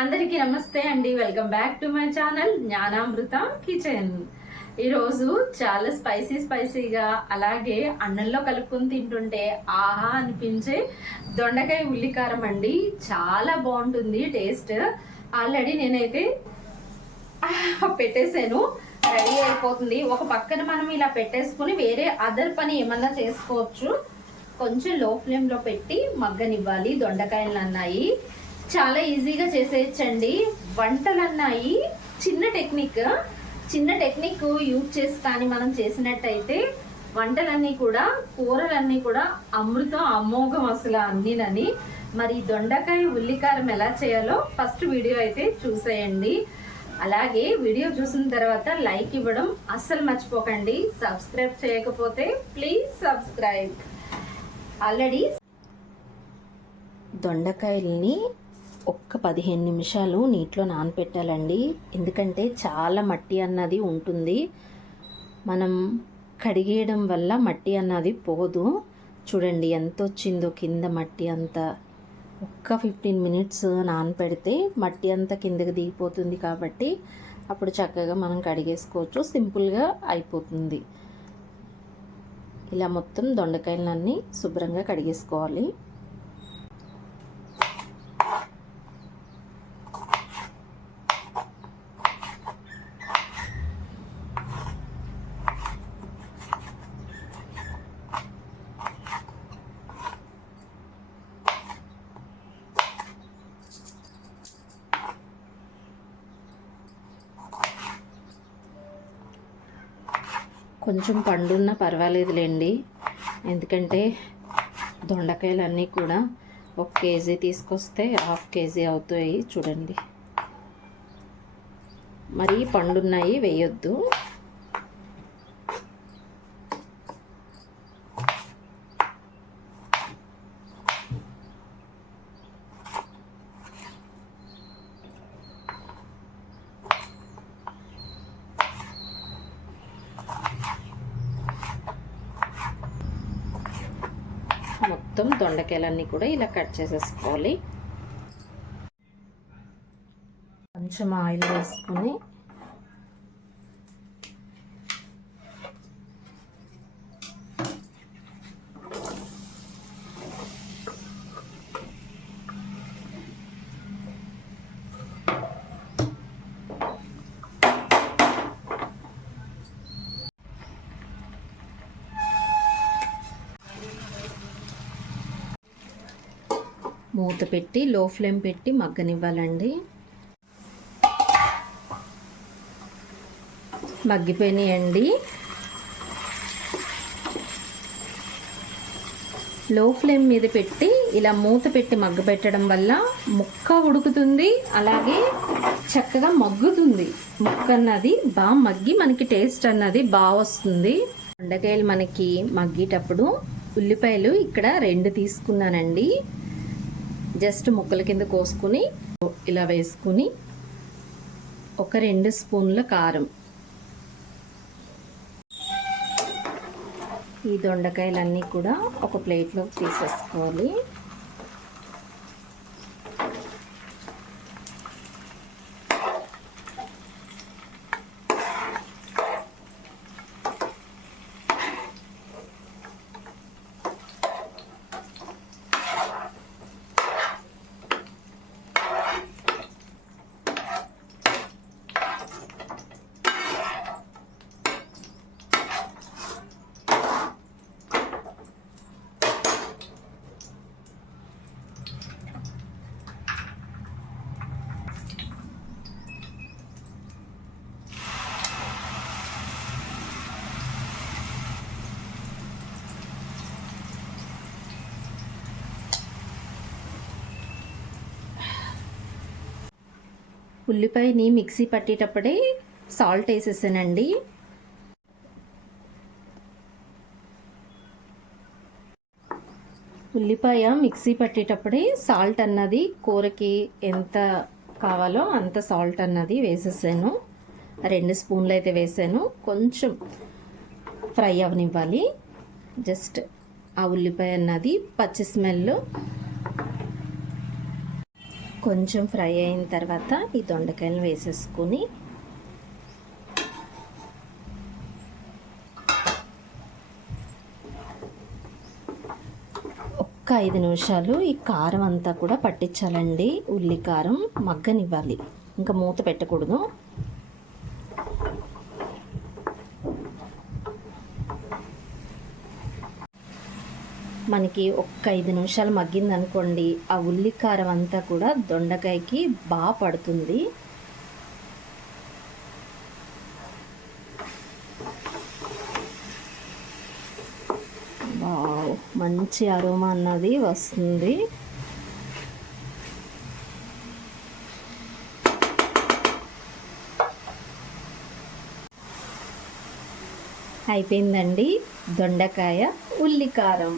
అందరికీ నమస్తే అండి. Welcome back to my channel Gnanamrutham kitchen ఈరోజు చాలా స్పైసీ స్పైసీగా అలాగే అన్నంలో కలుపుకొని తింటుంటే ఆహా అనిపించే దొండకాయ ఉల్లికారం అండి. చాలా బాగుంటుంది టేస్ట్ ఆల్రెడీ నేనైతే పెట్టేశాను. రెడీ అయిపోతుంది. ఒక పక్కన మనం ఇలా పెట్టేసుకుని వేరే అదర్ పని ఏమన్నా చేసుకోవచ్చు. కొంచెం లో ఫ్లేమ్లో పెట్టి మగ్గనివ్వాలి. దొండకాయలు అన్నాయి చాలా ఈజీగా చేసేయచ్చండి. వంటలు అన్నాయి చిన్న టెక్నిక్ చిన్న టెక్నిక్ యూజ్ చేసి కానీ మనం చేసినట్టయితే వంటలన్నీ కూడా కూరలన్నీ కూడా అమృతం అమోఘం అసలు అన్నినని. మరి దొండకాయ ఉల్లికారం ఎలా చేయాలో ఫస్ట్ వీడియో అయితే చూసేయండి. అలాగే వీడియో చూసిన తర్వాత లైక్ ఇవ్వడం అస్సలు మర్చిపోకండి. సబ్స్క్రైబ్ చేయకపోతే ప్లీజ్ సబ్స్క్రైబ్ ఆల్రెడీ దొండకాయల్ని ఒక్క పదిహేను నిమిషాలు నీటిలో నానపెట్టాలండి. ఎందుకంటే చాలా మట్టి అన్నది ఉంటుంది. మనం కడిగేయడం వల్ల మట్టి అన్నది పోదు. చూడండి ఎంత వచ్చిందో కింద మట్టి అంతా. ఒక్క ఫిఫ్టీన్ మినిట్స్ నానపెడితే మట్టి అంతా కిందకి దిగిపోతుంది కాబట్టి అప్పుడు చక్కగా మనం కడిగేసుకోవచ్చు. సింపుల్గా అయిపోతుంది. ఇలా మొత్తం దొండకాయలన్నీ శుభ్రంగా కడిగేసుకోవాలి. కొంచెం పండున్నా పర్వాలేదులేండి. ఎందుకంటే దొండకాయలు అన్నీ కూడా ఒక కేజీ తీసుకొస్తే హాఫ్ కేజీ అవుతాయి చూడండి. మరీ పండున్నాయి వేయొద్దు. మొత్తం దొండకాయలన్నీ కూడా ఇలా కట్ చేసేసుకోవాలి. కొంచెం ఆయిల్ వేసుకొని మూత పెట్టి లో ఫ్లేమ్ పెట్టి మగ్గనివ్వాలండి. మగ్గిపోయినాయండి. లో ఫ్లేమ్ మీద పెట్టి ఇలా మూత పెట్టి మగ్గ పెట్టడం వల్ల ముక్క ఉడుకుతుంది అలాగే చక్కగా మగ్గుతుంది. ముక్క అన్నది బాగా మగ్గి మనకి టేస్ట్ అన్నది బాగా వస్తుంది. దొండకాయలు మనకి మగ్గేటప్పుడు ఉల్లిపాయలు ఇక్కడ రెండు తీసుకున్నానండి. జస్ట్ ముక్కల కింద కోసుకుని ఇలా వేసుకుని ఒక రెండు స్పూన్ల కారం. ఈ దొండకాయలన్నీ కూడా ఒక ప్లేట్లోకి తీసేసుకోవాలి. ఉల్లిపాయని మిక్సీ పట్టేటప్పుడే సాల్ట్ వేసేసానండి. ఉల్లిపాయ మిక్సీ పట్టేటప్పుడే సాల్ట్ అన్నది కూరకి ఎంత కావాలో అంత సాల్ట్ అన్నది వేసేసాను. రెండు స్పూన్లు అయితే వేసాను. కొంచెం ఫ్రై అవనివ్వాలి. జస్ట్ ఆ ఉల్లిపాయ అన్నది పచ్చి స్మెల్ కొంచెం ఫ్రై అయిన తర్వాత ఈ దొండకాయలను వేసేసుకొని ఒక్క ఐదు నిమిషాలు ఈ కారం అంతా కూడా పట్టించాలండి. ఉల్లి కారం మగ్గనివ్వాలి. ఇంకా మూత పెట్టకూడదు. మనకి ఒక్క ఐదు నిమిషాలు మగ్గింది అనుకోండి ఆ ఉల్లి కారం అంతా కూడా దొండకాయకి బాగా పడుతుంది. మంచి అరోమా అన్నది వస్తుంది. అయిపోయిందండి దొండకాయ ఉల్లి కారం